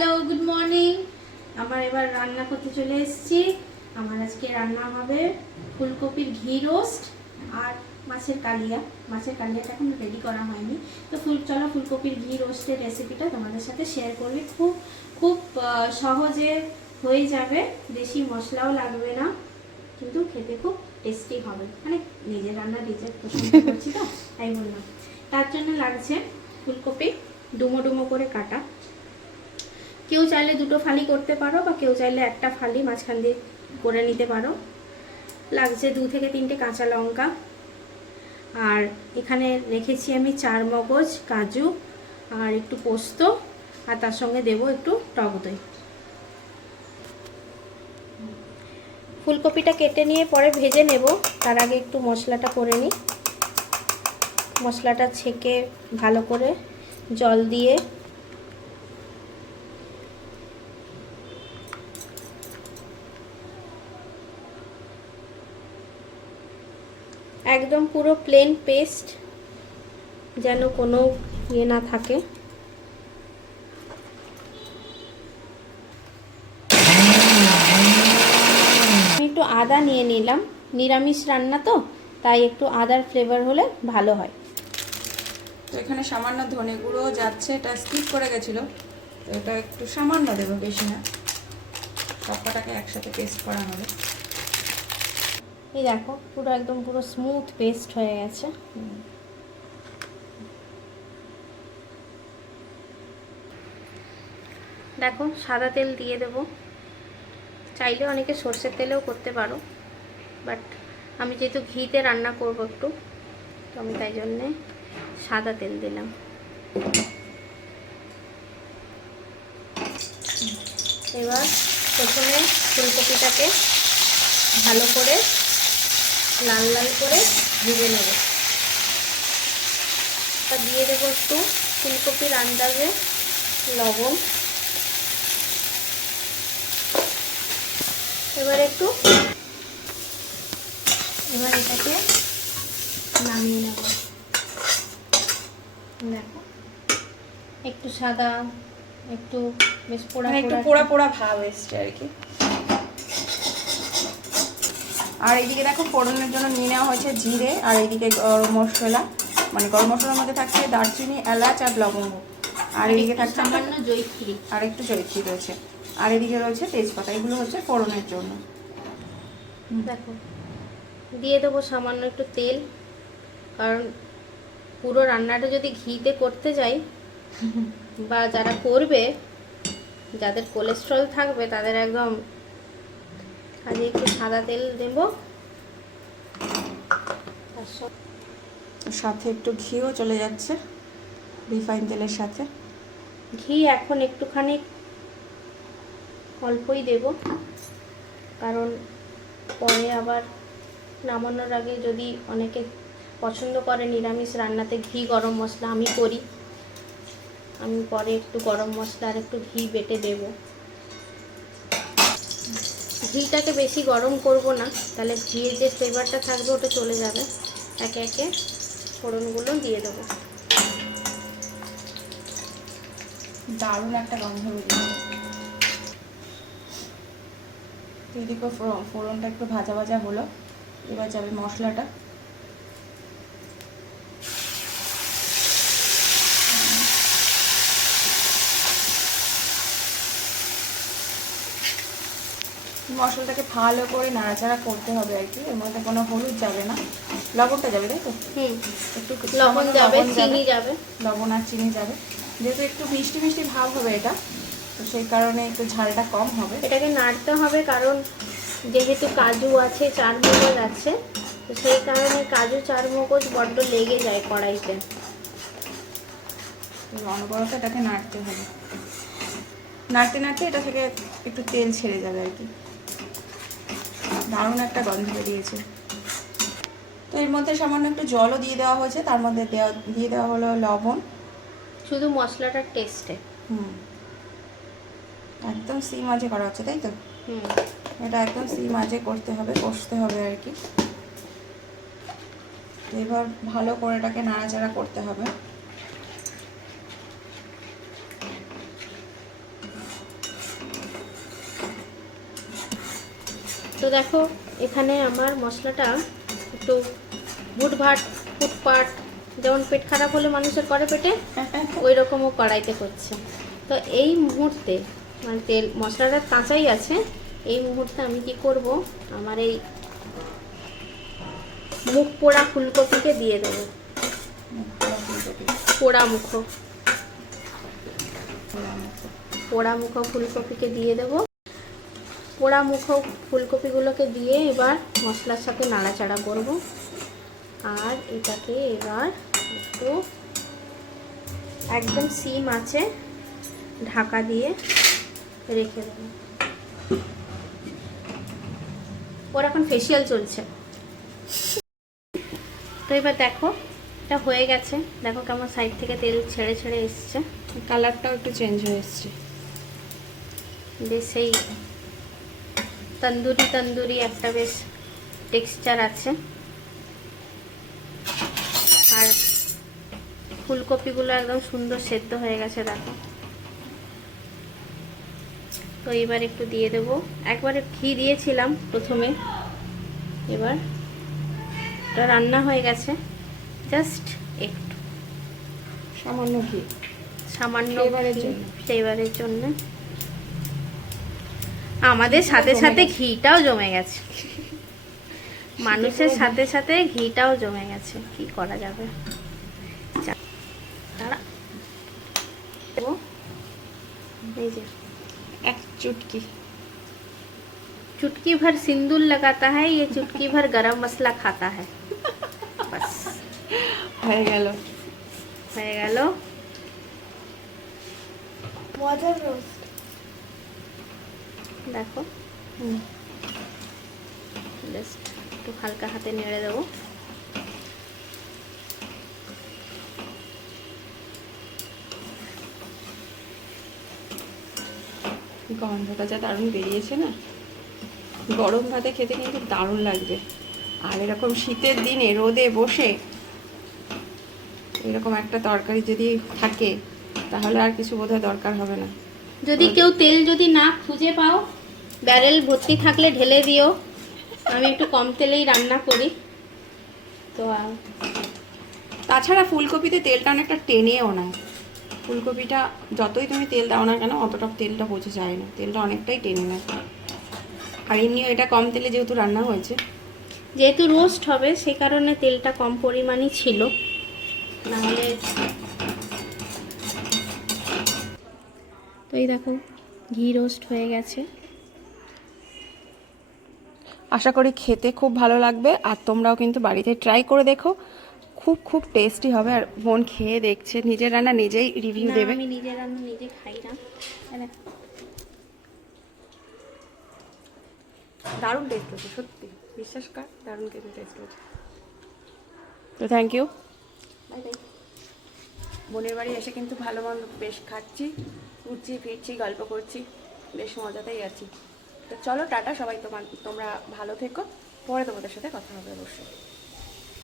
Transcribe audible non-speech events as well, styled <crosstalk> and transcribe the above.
Hello good morning আমার এবার রান্না করতে চলে এসেছি। আমার আজকে রান্না হবে ফুলকপির ঘি রোস্ট আর মাছের কালিয়া। মাছের কালিয়াটা এখন রেডি করা হয়নি। তো ফুল, চলো ফুলকপির ঘি রোস্টের রেসিপিটা তোমাদের সাথে শেয়ার করবে। খুব খুব সহজে হয়ে যাবে। বেশি মশলাও লাগবে না, কিন্তু খেতে খুব টেস্টি হবে। মানে নিজের রান্না নিজের পছন্দ করছি তো, তাই বললাম। তার জন্য লাগছে ফুলকপি ডুমো ডুমো করে কাটা। কেউ চাইলে দুটো ফালি করতে পারো বা কেউ চাইলে একটা ফালি মাঝখান দিয়ে করে নিতে পারো। লাগছে দু থেকে তিনটে কাঁচা লঙ্কা। আর এখানে রেখেছি আমি চার মগজ, কাজু আর একটু পোস্ত আর তার সঙ্গে দেবো একটু টক দই। ফুলকপিটা কেটে নিয়ে পরে ভেজে নেব। তার আগে একটু মশলাটা করে নিই। মশলাটা ছেঁকে ভালো করে জল দিয়ে একদম পুরো প্লেন পেস্ট যেন কোনো ইয়ে না থাকে। একটু আদা নিয়ে নিলাম। নিরামিষ রান্না তো, তাই একটু আদার ফ্লেভার হলে ভালো হয়। তো এখানে সামান্য ধনে গুঁড়ো যাচ্ছে, এটা স্কিপ করে গেছিল। তো এটা একটু সামান্য দেবো, বেশি না। সবকটাকে একসাথে পেস্ট করা হবে। এই দেখো, পুরো একদম পুরো স্মুথ পেস্ট হয়ে গেছে। দেখো, সাদা তেল দিয়ে দেব। চাইলে অনেকে সর্ষের তেলেও করতে পারো বাট আমি যেহেতু ঘিতে রান্না করব একটু, তো আমি তাই জন্যে সাদা তেল দিলাম। এবার প্রথমে ফুলকপিটাকে ভালো করে লাল লাল করে ভেজে নেব। তা দিয়ে দেবো একটু ফুলকপির আন্দাজে লবণ। এবার একটু এবার এটাকে নামিয়ে নেব। দেখো একটু সাদা একটু বেশ পোড়া মানে একটু পোড়া পোড়া পোড়া ভাব এসছে আর কি। আর এইদিকে দেখো ফোড়নের জন্য নিয়ে নেওয়া হয়েছে জিরে আর এইদিকে গরম মশলা মানে গরম মশলার মধ্যে থাকছে দারচিনি এলাচ আর লবঙ্গ। আর এদিকে থাকছে আমার সামান্য জৈত্রী আর একটু জৈত্রী রয়েছে। আর এদিকে রয়েছে তেজপাতা এগুলো হচ্ছে ফোড়নের জন্য। দেখো দিয়ে দেবো সামান্য একটু তেল কারণ পুরো রান্নাটা যদি ঘিতে করতে যাই বা যারা করবে যাদের কোলেস্ট্রল থাকবে তাদের একদম কাজে একটু সাদা তেল দেব। সাথে একটু ঘিও চলে যাচ্ছে রিফাইন তেলের সাথে। ঘি এখন একটুখানি অল্পই দেব কারণ পরে আবার নামানোর আগে যদি অনেকে পছন্দ করে নিরামিষ রান্নাতে ঘি গরম মশলা আমি করি। আমি পরে একটু গরম মশলা আর একটু ঘি বেটে দেব। ঘিটাকে বেশি গরম করব না, তাহলে ঘিয়ের যে ফ্লেভারটা থাকবে ওটা চলে যাবে। একে একে ফোড়নগুলো দিয়ে দেবো। দারুণ একটা গন্ধ বেরিয়েছে এদিকে ফোড়ন- ফোড়নটা একটু ভাজা ভাজা হলো, এবার যাবে মশলাটা। মশলাটাকে ভালো করে নাড়াচাড়া করতে হবে আর কি এর মধ্যে কোনো হলুদ যাবে না। লবণটা যাবে তাই তো? একটু লবণ যাবে চিনি যাবে। লবণ আর চিনি যাবে। যেহেতু একটু মিষ্টি মিষ্টি ভাব হবে এটা তো সেই কারণে একটু ঝালটা কম হবে। এটাকে নাড়তে হবে কারণ যেহেতু কাজু আছে চার মগজ আছে তো সেই কারণে কাজু চার মগজ বড্ড লেগে যায় কড়াইতে। অনবরত এটাকে নাড়তে হবে। নাড়তে নাড়তে এটা থেকে একটু তেল ছেড়ে যাবে আর কি। দারুণ একটা গন্ধ বেরিয়েছে। তো এর মধ্যে সামান্য একটু জলও দিয়ে দেওয়া হয়েছে তার মধ্যে দেওয়া দিয়ে দেওয়া হলো লবণ। শুধু মশলাটার টেস্টে হুম। একদম সি মাঝে করা হচ্ছে তাই তো? হুম। এটা একদম সি মাঝে করতে হবে কষতে হবে আর কি। এবার ভালো করে এটাকে নাড়াচাড়া করতে হবে। দেখো এখানে আমার মশলাটা একটু ভুটভাট ফুটপাট যেমন পেট খারাপ হলে মানুষের করে পেটে <laughs> ওই রকমও কড়াইতে করছে। তো এই মুহূর্তে মানে তেল মশলাটা কাঁচাই আছে এই মুহূর্তে আমি কি করব আমার এই মুখ পোড়া ফুলকপিকে দিয়ে দেবো। পোড়া মুখো পোড়া মুখো ফুলকপিকে দিয়ে দেবো। পোড়া মুখো ফুলকপিগুলোকে দিয়ে এবার মশলার সাথে নাড়াচাড়া করব। আর এটাকে এবার একটু একদম সিম আছে, ঢাকা দিয়ে রেখে দেবো। ওর এখন ফেসিয়াল চলছে। তো এবার দেখো, এটা হয়ে গেছে। দেখো কেমন সাইড থেকে তেল ছেড়ে ছেড়ে এসছে। কালারটাও একটু চেঞ্জ হয়ে এসছে। বেশ, সেই তন্দুরি তন্দুরি একটা বেশ টেক্সচার আছে। আর ফুলকপিগুলো একদম সুন্দর সেদ্ধ হয়ে গেছে দেখো। তো এবার একটু দিয়ে দেবো। একবারে ঘি দিয়েছিলাম প্রথমে। এবার এটা রান্না হয়ে গেছে। জাস্ট একটু। সামান্য ঘি। সামান্য ফ্লেভারের জন্য। ফ্লেভারের জন্য আমাদের সাথে জমে সাথে গেছে। ঘিটাও জমে গেছে <laughs> মানুষের সাথে সাথে ঘিটাও জমে গেছে কি করা যাবে যা- দাঁড়া। ও, এই যে এক চুটকি चुटकी भर सिंदूर लगाता है ये चुटकी भर गरम मसाला खाता है बस হয়ে গেল হয়ে গেল দেখো। জাস্ট একটু হালকা হাতে নেড়ে দেবো। গন্ধটা যা দারুণ বেরিয়েছে না? গরম ভাতে খেতে কিন্তু দারুণ লাগবে। আর এরকম শীতের দিনে রোদে বসে এরকম একটা তরকারি যদি থাকে তাহলে আর কিছু বোধহয় দরকার হবে না। যদি কেউ তেল যদি না খুঁজে পাও ব্যারেল ভর্তি থাকলে ঢেলে দিও। আমি একটু কম তেলেই রান্না করি। তো তাছাড়া ফুলকপিতে তেলটা অনেকটা টেনেও না। ফুলকপিটা যতই তুমি তেল দাও না কেন অতটা তেলটা বোঝা যায় না। তেলটা অনেকটাই টেনে নেয়। আর এমনিও এটা কম তেলে যেহেতু রান্না হয়েছে। যেহেতু রোস্ট হবে সে কারণে তেলটা কম পরিমাণই ছিল। নাহলে তো এই দেখো ঘি রোস্ট হয়ে গেছে। আশা করি খেতে খুব ভালো লাগবে আর তোমরাও কিন্তু বাড়িতে ট্রাই করে দেখো। খুব খুব টেস্টি হবে আর বোন খেয়ে দেখছে নিজের রান্না নিজেই রিভিউ দেবে। আমি নিজে রান্না নিজে খাই না। দারুণ টেস্ট হচ্ছে সত্যি। বিশ্বাস কর দারুণ খেতে টেস্ট হচ্ছে। তো থ্যাংক ইউ। বোনের বাড়ি এসে কিন্তু ভালো মন্দ বেশ খাচ্ছি ঘুরছি ফিরছি গল্প করছি বেশ মজাতেই আছি। তো চলো টাটা সবাই তোমার তোমরা ভালো থেকো। পরে তোমাদের সাথে কথা হবে অবশ্যই।